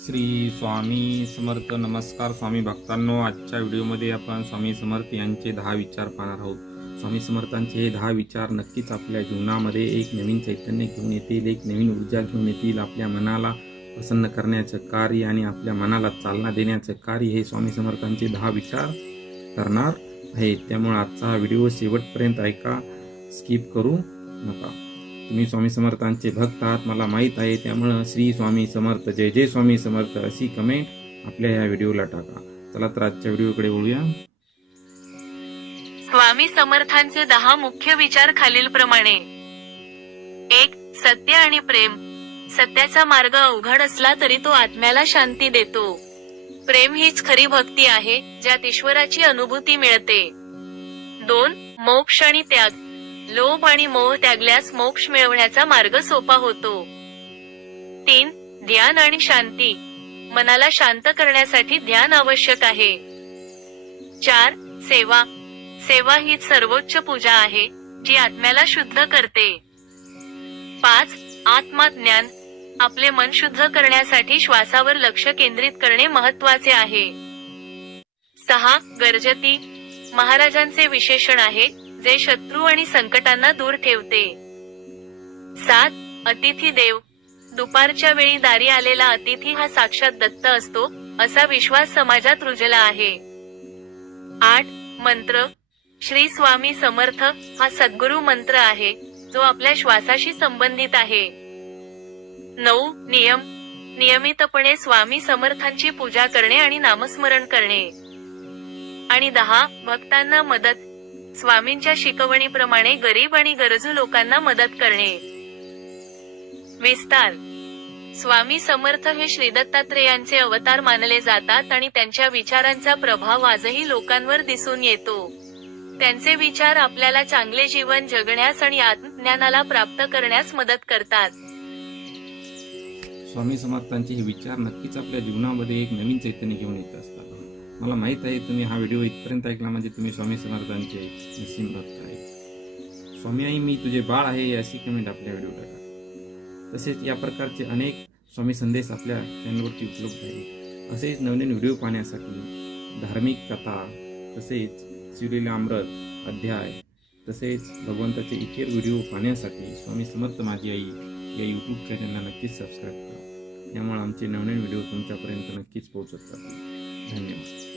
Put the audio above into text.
श्री स्वामी समर्थ. नमस्कार स्वामी भक्तांनो आजच्या व्हिडिओमध्ये आपण स्वामी समर्थ यांचे दहा विचार पाहणार आहोत. स्वामी समर्थांचे हे दहा विचार नक्कीच आपल्या जीवनामध्ये एक नवीन चैतन्य घेऊन येतील एक नवीन ऊर्जा घेऊन येतील. आपल्या मनाला प्रसन्न करण्याचं कार्य आणि आपल्या मनाला चालना देण्याचं कार्य हे स्वामी समर्थांचे दहा विचार करणार आहे त्यामुळे आजचा हा व्हिडिओ शेवटपर्यंत ऐका स्किप करू नका. तुम्ही स्वामी समर्थांचे भक्त आहात मला माहीत आहे. त्यामुळं श्री स्वामी समर्थ जय जय स्वामी समर्थ अशी कमेंट आपल्या या व्हिडिओला टाका. चला तर आजच्या व्हिडिओकडे बोलूया स्वामी समर्थांचे दहा मुख्य विचार खालील प्रमाणे एक सत्य आणि प्रेम. सत्याचा मार्ग अवघड असला तरी तो आत्म्याला शांती देतो. प्रेम हीच खरी भक्ती आहे ज्यात ईश्वराची अनुभूती मिळते. दोन मोक्ष आणि त्याग. लोभ आणि मोह त्यागल्यास मोक्ष मिळवण्याचा मार्ग सोपा होतो. तीन ध्यान आणि शांती. मनाला शांत करण्यासाठी ध्यान आवश्यक आहे. चार सेवा. सेवा ही सर्वोच्च पूजा आहे जी आत्म्याला शुद्ध करते. पाच आत्मज्ञान आपले मन शुद्ध करण्यासाठी श्वासावर लक्ष केंद्रित करणे महत्त्वाचे आहे. सहा गरजती. महाराजांचे विशेषण आहे जे शत्रू आणि संकटांना दूर ठेवते. सात अतिथी देव. दुपारच्या वेळी दारी आलेला अतिथी हा साक्षात दत्त असतो असा विश्वास समाजात रुजला आहे. आठ मंत्र. श्री स्वामी समर्थ हा सद्गुरु मंत्र आहे जो आपल्या श्वासाशी संबंधित आहे. नऊ नियम. नियमितपणे स्वामी समर्थांची पूजा करणे आणि नामस्मरण करणे. आणि दहा भक्तांना मदत स्वामींच्या शिकवणीप्रमाणे गरीब आणि गरजू लोकांना मदत करणे. विस्तार. स्वामी समर्थ हे श्री दत्तात्रेयांचे अवतार मानले जातात आणि त्यांच्या विचारांचा प्रभाव आजही लोकांवर दिसून येतो. त्यांचे विचार आपल्याला चांगले जीवन जगण्यास आणि आत्मज्ञानाला प्राप्त करण्यास मदत करतात. स्वामी समर्थांचे हे विचार नक्कीच आपल्या जीवनामध्ये एक नवीन चैतन्य घेऊन येत असतात. मला माहीत आहे तुम्ही हा व्हिडिओ इथपर्यंत ऐकला म्हणजे तुम्ही स्वामी समर्थांचे निसीम भक्त आहे. स्वामी आई मी तुझे बाळ आहे अशी कमेंट आपल्या व्हिडिओ टाका तसेच या प्रकारचे अनेक स्वामी संदेश आपल्या चॅनलवरती उपलब्ध आहेत. असेच नवनवीन व्हिडिओ पाहण्यासाठी धार्मिक कथा तसेच शिवलेले अमृत अध्याय तसेच भगवंताचे इतर व्हिडिओ पाहण्यासाठी स्वामी समर्थ माझी आई या यूट्यूब चॅनलला नक्कीच सबस्क्राईब करा. यामुळे आमचे नवनवीन व्हिडिओ तुमच्यापर्यंत नक्कीच पोहोचत राहतील धन्यवाद.